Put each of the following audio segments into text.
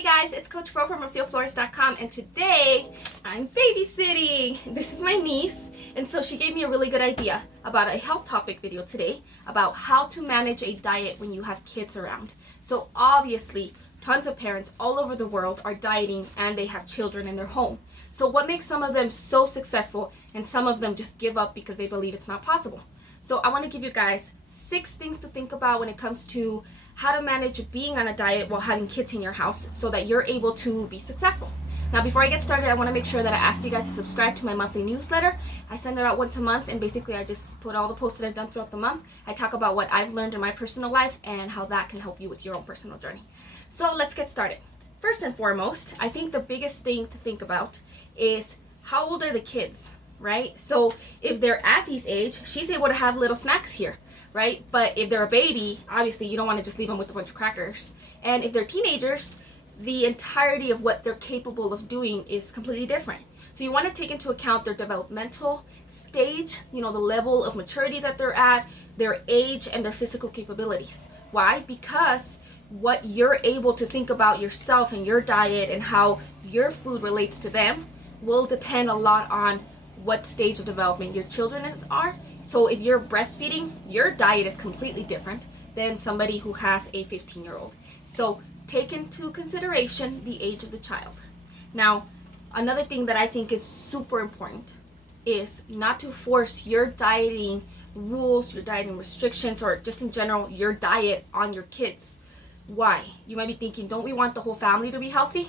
Hey guys, it's Coach Pro from RocioFlores.com, and today I'm babysitting. This is my niece, and so she gave me a really good idea about a health topic video today about how to manage a diet when you have kids around. So obviously, tons of parents all over the world are dieting and they have children in their home. So what makes some of them so successful and some of them just give up because they believe it's not possible? So I want to give you guys 6 things to think about when it comes to how to manage being on a diet while having kids in your house so that you're able to be successful. Now, before I get started, I want to make sure that I ask you guys to subscribe to my monthly newsletter. I send it out once a month, and basically I just put all the posts that I've done throughout the month. I talk about what I've learned in my personal life and how that can help you with your own personal journey. So let's get started. First and foremost, I think the biggest thing to think about is how old are the kids, right? So if they're Assie's age, she's able to have little snacks here, right? But if they're a baby, obviously you don't want to just leave them with a bunch of crackers. And if they're teenagers, the entirety of what they're capable of doing is completely different. So you want to take into account their developmental stage, the level of maturity that they're at, their age, and their physical capabilities. Why? Because what you're able to think about yourself and your diet and how your food relates to them will depend a lot on what stage of development your children are. So if you're breastfeeding, your diet is completely different than somebody who has a 15-year-old. So take into consideration the age of the child. Now, another thing that I think is super important is not to force your dieting rules, your dieting restrictions, or just in general, your diet on your kids. Why? You might be thinking, don't we want the whole family to be healthy?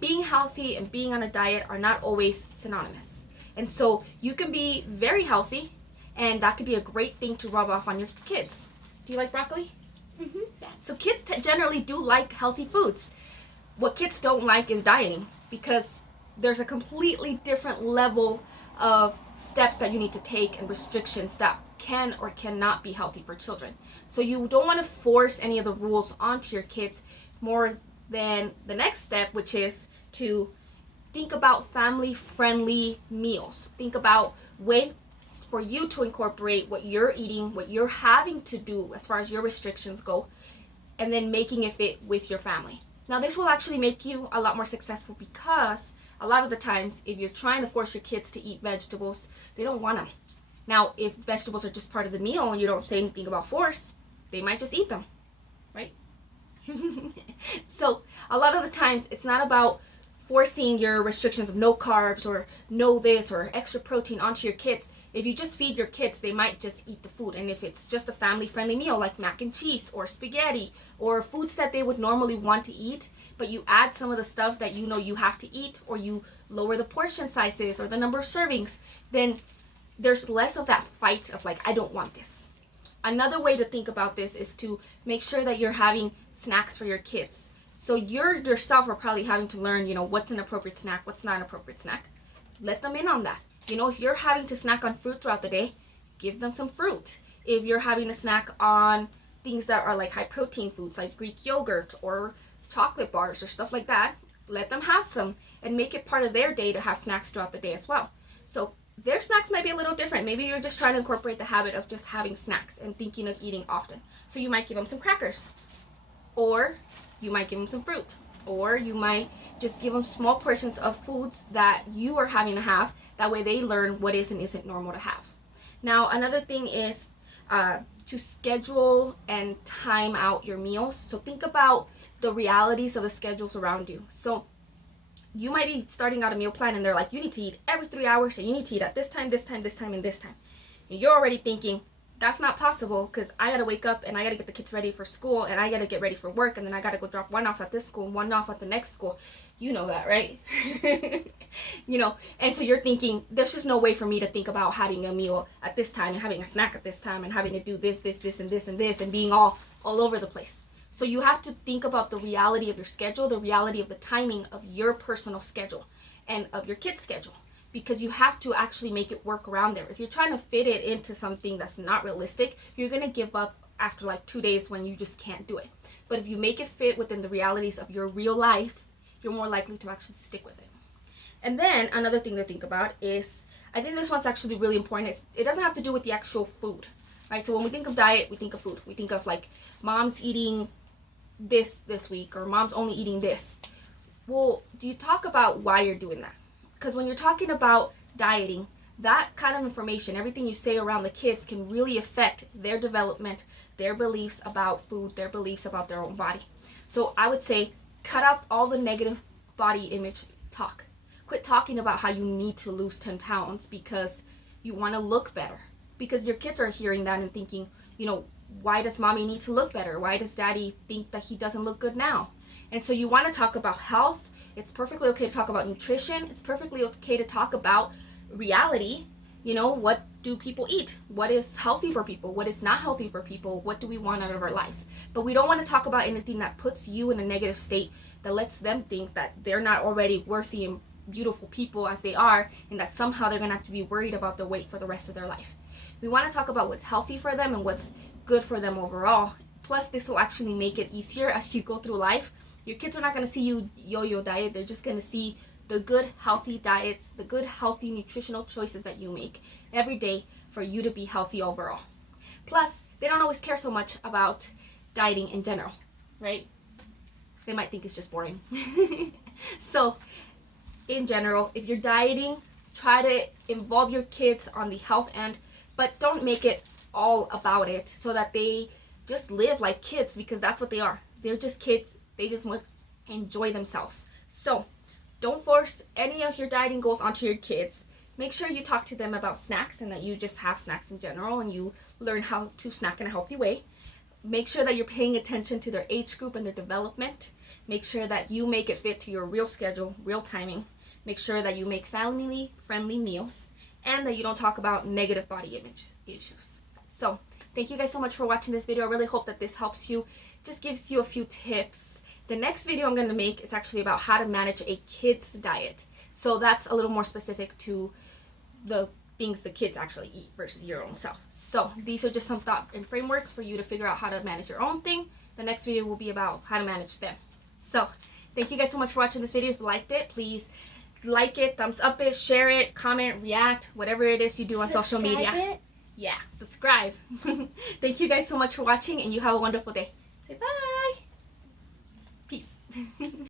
Being healthy and being on a diet are not always synonymous. And so you can be very healthy, and that could be a great thing to rub off on your kids. Do you like broccoli? Mm-hmm. Yeah. So kids generally do like healthy foods. What kids don't like is dieting, because there's a completely different level of steps that you need to take and restrictions that can or cannot be healthy for children. So you don't want to force any of the rules onto your kids more than the next step, which is to think about family-friendly meals. Think about ways for you to incorporate what you're eating, what you're having to do as far as your restrictions go, and then making it fit with your family. Now, this will actually make you a lot more successful, because a lot of the times, if you're trying to force your kids to eat vegetables, they don't want them. Now, if vegetables are just part of the meal and you don't say anything about force, they might just eat them, right? So a lot of the times, it's not about forcing your restrictions of no carbs or no this or extra protein onto your kids. If you just feed your kids, they might just eat the food. And if it's just a family-friendly meal like mac and cheese or spaghetti or foods that they would normally want to eat, but you add some of the stuff that you know you have to eat, or you lower the portion sizes or the number of servings, then there's less of that fight of like, I don't want this. Another way to think about this is to make sure that you're having snacks for your kids. So you yourself are probably having to learn, what's an appropriate snack, what's not an appropriate snack. Let them in on that. If you're having to snack on fruit throughout the day, give them some fruit. If you're having to snack on things that are like high protein foods like Greek yogurt or chocolate bars or stuff like that, let them have some and make it part of their day to have snacks throughout the day as well. So their snacks might be a little different. Maybe you're just trying to incorporate the habit of just having snacks and thinking of eating often. So you might give them some crackers, or you might give them some fruit, or you might just give them small portions of foods that you are having to have. That way they learn what is and isn't normal to have. Now, another thing is to schedule and time out your meals. So think about the realities of the schedules around you. So you might be starting out a meal plan and they're like, you need to eat every 3 hours, and you need to eat at this time, this time, this time, and this time. And you're already thinking, that's not possible, because I gotta wake up and I gotta get the kids ready for school, and I gotta get ready for work, and then I gotta go drop one off at this school and one off at the next school. You know that, right? And so you're thinking, there's just no way for me to think about having a meal at this time and having a snack at this time and having to do this, and this, and this, and being all over the place. So you have to think about the reality of your schedule, the reality of the timing of your personal schedule and of your kids' schedule, because you have to actually make it work around there. If you're trying to fit it into something that's not realistic, you're going to give up after like 2 days when you just can't do it. But if you make it fit within the realities of your real life, you're more likely to actually stick with it. And then another thing to think about is, I think this one's actually really important. It doesn't have to do with the actual food, right? So when we think of diet, we think of food. We think of like moms eating this week, or mom's only eating this. Well, do you talk about why you're doing that? Because when you're talking about dieting, that kind of information, everything you say around the kids can really affect their development, their beliefs about food, their beliefs about their own body. So I would say cut out all the negative body image talk. Quit talking about how you need to lose 10 pounds because you want to look better. Because your kids are hearing that and thinking, why does mommy need to look better? Why does daddy think that he doesn't look good now? And so you want to talk about health. It's perfectly okay to talk about nutrition. It's perfectly okay to talk about reality. What do people eat? What is healthy for people? What is not healthy for people? What do we want out of our lives? But we don't want to talk about anything that puts you in a negative state, that lets them think that they're not already worthy and beautiful people as they are, and that somehow they're going to have to be worried about their weight for the rest of their life. We want to talk about what's healthy for them and what's good for them overall. Plus, this will actually make it easier as you go through life. Your kids are not going to see you yo-yo diet. They're just going to see the good, healthy diets, the good, healthy, nutritional choices that you make every day for you to be healthy overall. Plus, they don't always care so much about dieting in general, right? They might think it's just boring. So, in general, if you're dieting, try to involve your kids on the health end, but don't make it all about it so that they just live like kids, because that's what they are. They're just kids. They just want to enjoy themselves. So don't force any of your dieting goals onto your kids. Make sure you talk to them about snacks and that you just have snacks in general and you learn how to snack in a healthy way. Make sure that you're paying attention to their age group and their development. Make sure that you make it fit to your real schedule, real timing. Make sure that you make family-friendly meals and that you don't talk about negative body image issues. So thank you guys so much for watching this video. I really hope that this helps you, just gives you a few tips. The next video I'm going to make is actually about how to manage a kid's diet. So that's a little more specific to the things the kids actually eat versus your own self. So these are just some thought and frameworks for you to figure out how to manage your own thing. The next video will be about how to manage them. So thank you guys so much for watching this video. If you liked it, please like it, thumbs up it, share it, comment, react, whatever it is you do on social media. Yeah, subscribe. Thank you guys so much for watching, and you have a wonderful day. Say bye. Peace.